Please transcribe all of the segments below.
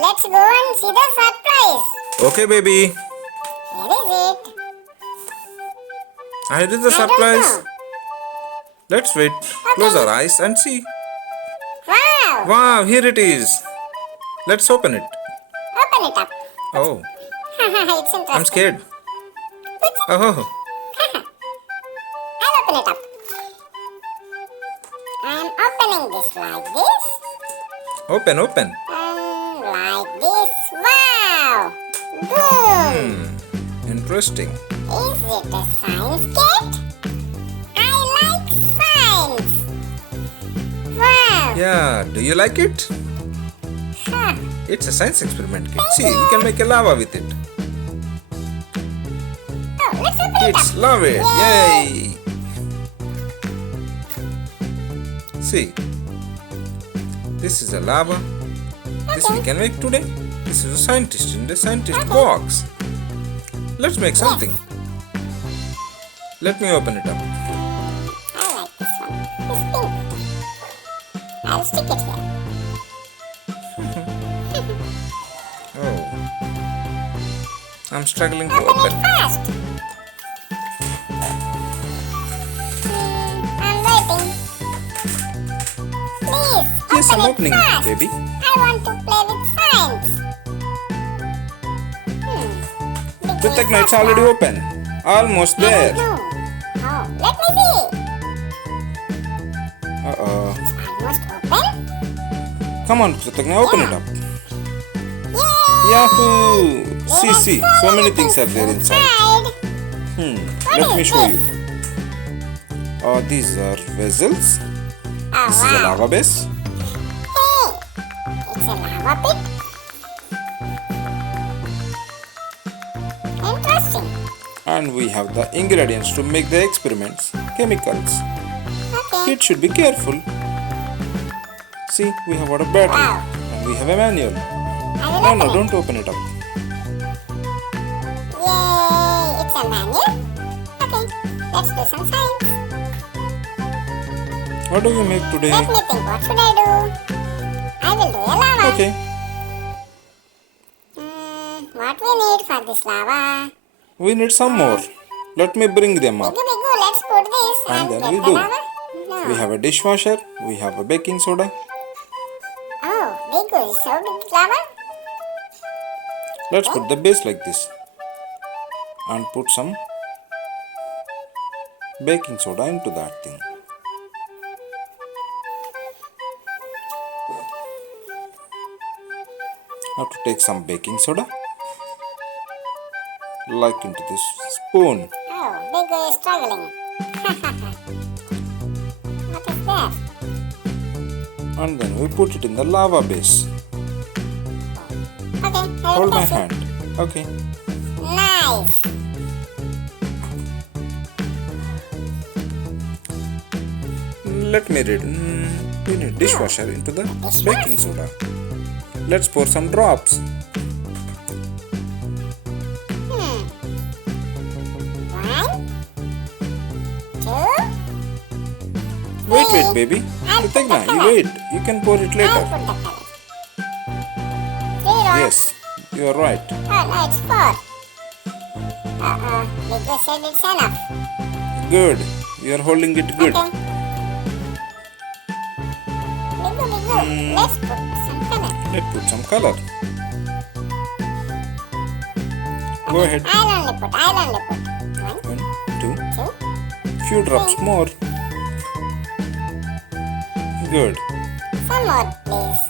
let's go and see the surprise. Okay, baby. Where is it? I did the I don't surprise. know. Let's wait. Close our eyes and see. Wow! Wow, here it is. Let's open it. Open it up. Oh, It's interesting. I'm scared. Oh, I'll open it up. I'm opening this like this. open. And like this. Wow! Boom! Interesting. Is it a science kit? I like science. Wow! Yeah, do you like it? Huh. It's a science experiment kit. See, you can make a lava with it. Oh, let's open it Kids up. love it. Yay! See, this is a lava. This we can make today. This is a scientist in the scientist box. Let's make something. Let me open it up. I like this one. It's pink. I'll stick it here. Oh, I'm struggling to Open it open. fast. I'm waiting. Please, Yes, I'm open opening it it, fast. baby. I want to play with science. Kruthagna, it's already open. Almost there. Oh, let me see. Uh-oh. It's almost open. Come on, Kruthagna, open it up. Yay! Yahoo! There are See, so many things are there inside. Let me is show this? you. These are vessels. Oh, This is a wow. lava base. Hey, it's a lava pit. Interesting. And we have the ingredients to make the experiments. Chemicals. Okay. Kids should be careful. See, we have got a battery. Wow. And we have a manual. I will No, open no, it. don't open it up. Yay! It's a manual. Okay, let's do some science. What do we make today? Let me think. What should I do? I will do a lava. Okay. What we need for this lava? We need some more. Let me bring them up. Bigu, let's put this And then get we the do. lava. No. We have a dishwasher. We have a baking soda. Oh, Bigu is so big lava. Let's put the base like this. And put some baking soda into that thing. Have to take some baking soda. Like into this spoon. Oh, Bigu is struggling. What is that? And then we put it in the lava base. Okay, I will Hold my touch it. hand. Okay. Nice. Let me read. We need dishwasher into the baking soda. Let's pour some drops. One, two. Wait, baby. I'll put the Kruthagna, you color. wait. You can pour it I'll later. put the color. 3 drops. Yes, you are right. Oh, no, it's 4. Bigu said it's enough. Good. You are holding it good. Okay. Bigu, let's put some color. Let's put some color. Go ahead. I'll only put. 1, 1, 2. 2. Few drops more. Good. Some more, please.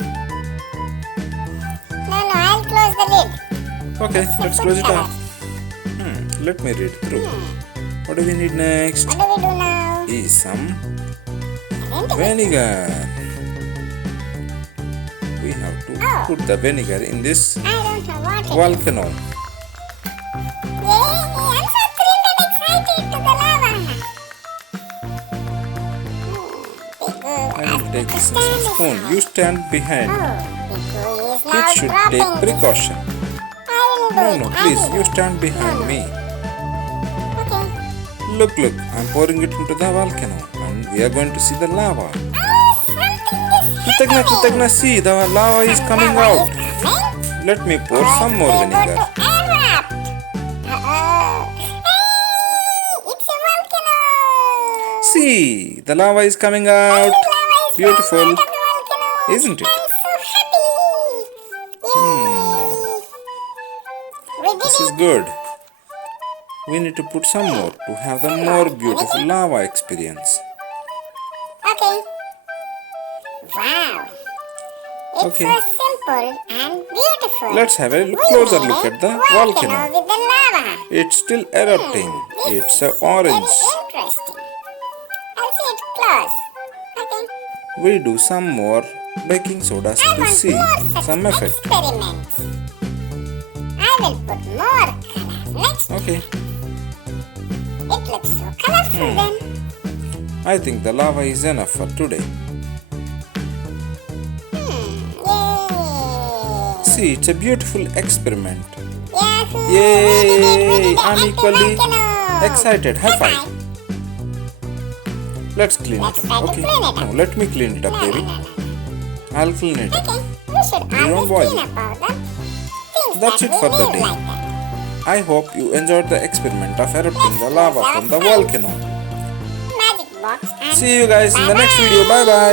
No, I'll close the lid. Okay, let's close it color. up. Let me read through. What do we need next? What do we do now? Is some Vinegar. vinegar. We have to put the vinegar in this I don't know what it is. volcano. Yay! I'm so thrilled and excited to the lava. Bigu, I will take this stand spoon. You stand behind. Bigu is now Kids should dropping take this. precaution. I will do No, it. no, I please, will. you stand behind me. Okay. Look, I'm pouring it into the volcano and we are going to see the lava. Oh, something is Kruthagna, happening. see, the lava is coming Lava out. is coming. Let me pour some more vinegar. Erupt. Uh-oh. Hey, it's a volcano. See, the lava is coming out. Lava is Beautiful. coming out of the volcano. Isn't it? I'm so happy. Yay. We did This is it. good. We need to put some more to have the more beautiful lava experience. Okay. Wow. It's Okay. so simple and beautiful. Let's have a We closer made look a at the volcano volcano. with the lava. It's still erupting. This It's is orange. Very interesting. I'll see it close. Okay. We do some more baking sodas I to want see more such some effect. experiments. I will put more color next. Okay. It looks so colorful then. I think the lava is enough for today. Yay. See, it's a beautiful experiment. Yahoo! Yay! I'm I'm equally excited. High five. five. Let's clean Let's it try up. to Okay. clean it up. No, let me clean it up, baby. No. I'll clean it up. Okay, we should don't always worry. clean up all the things That's that it for we the leave day. like that. I hope you enjoyed the experiment of erupting the lava from the volcano. Magic box and See you guys in the next bye-bye. video. Bye bye.